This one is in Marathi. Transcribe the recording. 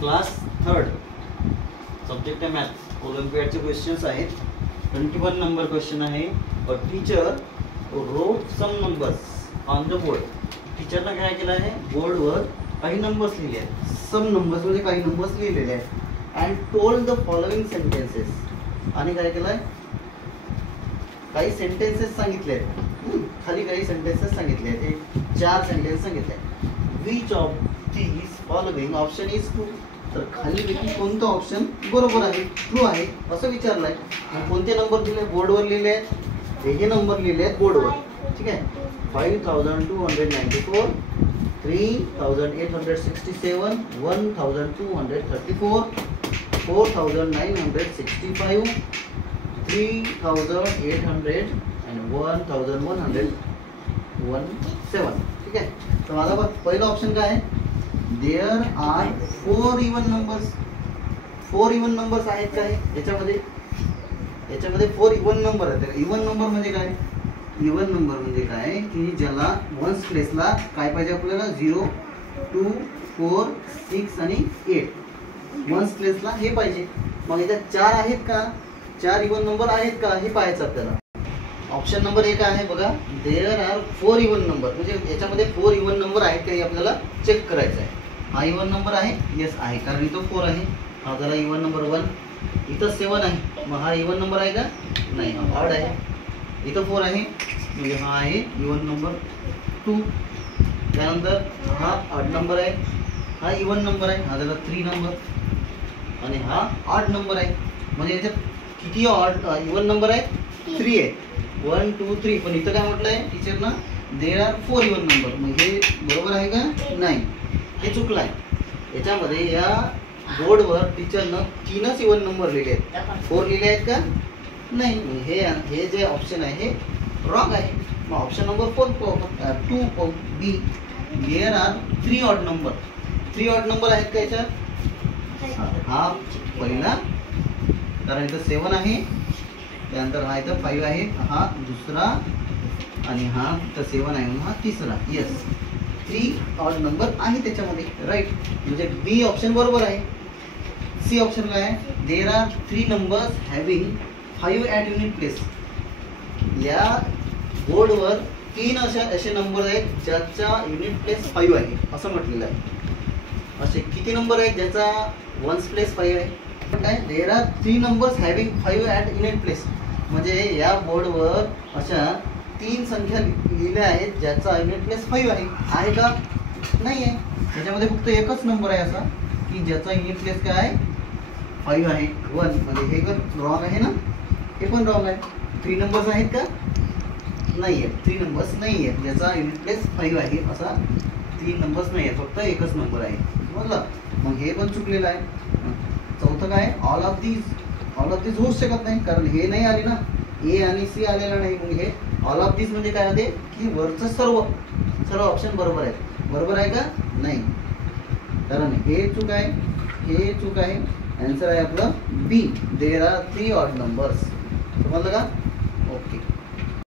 क्लास 3 सब्जेक्ट आहे मॅथ्स, ओलंपियाडचे क्वेश्चन्स आहेत. 21 नंबर क्वेश्चन आहे. A teacher wrote some numbers on the board. टीचरनं काय केलं आहे, बोर्डवर काही नंबर्स लिहिले आहेत. सम नंबर्स म्हणजे काही नंबर्स लिहिलेले आहेत. And told the following sentences. आणि काय केलं आहे, काही सेंटेन्सेस सांगितले आहेत. खाली काही सेंटेन्सेस सांगितले आहेत. ते 4 सेंटेन्स सांगितले आहेत. Which of these following option is true. तर खाली पैकी कोणतं ऑप्शन बरोबर आहे, ट्रू आहे असं विचारलं आहे. कोणते नंबर दिले, बोर्डवर लिहिले आहेत. हे नंबर लिहिले आहेत बोर्डवर. ठीक आहे. 5294, 3867, 1234, 4965, 3800 and 1117. ठीक आहे. तर माझा पहिला ऑप्शन काय आहे, there are 4 even numbers. 4 even numbers आहेत काय याच्यामध्ये 4 इवन नंबर आहेत. इवन नंबर म्हणजे काय, इवन नंबर म्हणजे काय की ज्याला वन्स प्लेसला काय पाहिजे आपल्याला 0, 2, 4, 6 आणि 8 वन्स प्लेसला हे पाहिजे. मग याच्यात 4 आहेत का, 4 इवन नंबर आहेत का हे पाहायचं आपल्याला. ऑप्शन नंबर 1 आहे बघा, देअर आर 4 इवन नंबर. म्हणजे याच्यामध्ये 4 इवन नंबर आहेत का हे आपल्याला चेक करायचं आहे. हा इवन नंबर आहे, येस आहे, कारण इथं 4 आहे. हा झाला इवन नंबर 1. इथं 7 आहे, मग हा इवन नंबर आहे का, नाही, हा ऑड आहे. इथं 4 आहे, म्हणजे हा आहे इवन नंबर 2. त्यानंतर हा ऑड नंबर आहे, हा इवन नंबर आहे, हा झाला 3 नंबर. आणि हा ऑड नंबर आहे. म्हणजे याच्यात किती ऑड इवन नंबर आहेत, 3 आहे. 1, 2, 3. पण इथं काय म्हटलं आहे टीचरनं, देअर आर 4 इवन नंबर. मग हे बरोबर आहे का, नाही, हे चुकलं आहे. याच्यामध्ये या बोर्डवर टीचरनं 3च इवन नंबर लिहिले आहेत. 4 लिहिले आहेत का, नाही. हे जे ऑप्शन आहे हे रॉंग आहे. मग option number 2 B, there are 3 odd number. 3 odd number आहेत का याच्यात, हा पहिला, कारण इथं 7 आहे. त्यानंतर हा इथं 5 आहे, हा दुसरा, आणि हा इथं 7 आहे म्हणून हा तिसरा. येस, 3 ऑड नंबर आहे त्याच्यामध्ये, राईट. म्हणजे बी ऑप्शन बरोबर आहे. सी ऑप्शन काय आहे, there are 3 numbers having 5 at unit place. या बोर्डवर 3 असे नंबर आहेत ज्याचा युनिट प्लेस 5 आहे असं म्हटलेलं आहे. असे किती नंबर आहेत ज्याचा वन्स प्लेस 5 आहे, काय, there are 3 numbers having 5 at unit place. म्हणजे या बोर्डवर अशा 3 संख्या लिहिल्या आहेत ज्याचा युनिट प्लेस 5 आहे. आहे का, नाही आहे. त्याच्यामध्ये फक्त एकच नंबर आहे असा की ज्याचा युनिट प्लेस काय आहे, 5 आहे, 1. म्हणजे हे पण रॉंग आहे ना, हे पण रॉंग आहे. 3 नंबर्स आहेत का, नाही आहेत. 3 नंबर्स नाही आहेत ज्याचा युनिट प्लेस 5 आहे. असा 3 नंबर्स नाही आहेत, फक्त एकच नंबर आहे. समजलं. मग हे पण चुकलेलं आहे. चौथं काय, ऑल ऑफ दीज होऊच शकत नाही, कारण हे नाही आले ना, ए आणि सी आलेला नाही. मग हे ऑल ऑफ दीज म्हणजे काय होते की वरचं सर्व ऑप्शन बरोबर आहेत. बरोबर आहे का, नाही, कारण हे चूक आहे, हे चूक आहे. आन्सर आहे आपलं बी, देअर आर 3 ऑड नंबर्स. समजलं का, ओके.